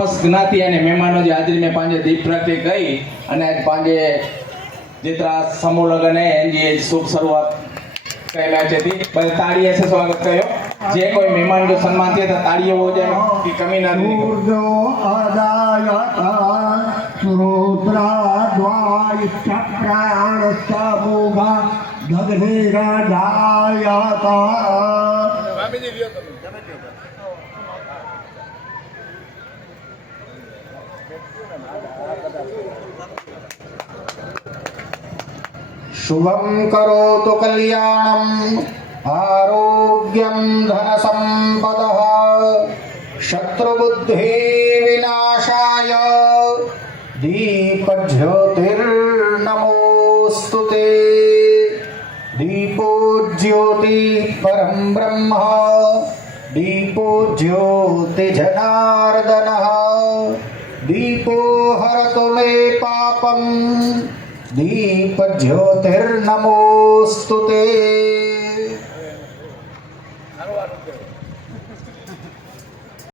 ज्ञाति અને મહેમાનો જે હાજરી में પાંજે દીપ પ્રગટે ગઈ અને આજ પાંજે જેતरा समूह लगन है एनजी शुभ शुरुआत कहला थी पर ताड़ी से स्वागत कयो जे कोई मेहमान जो सम्मान थे ताड़ी हो जाए कि कमी ना रही ऊर्जो अदायता श्रोत्रा द्वायश्च प्राणश्च भोगा दग्धेरा जायता शुभं करोतु कल्याणं आरोग्यं धनसम्पदः शत्रुबुद्धि विनाशाय दीपज्योतिर्नमोऽस्तुते दीपो ज्योति परं ब्रह्म दीपो ज्योतिजनार्दनः दीपो हरतु मे पापम् दीप ज्योतिर्नमोस्तुते।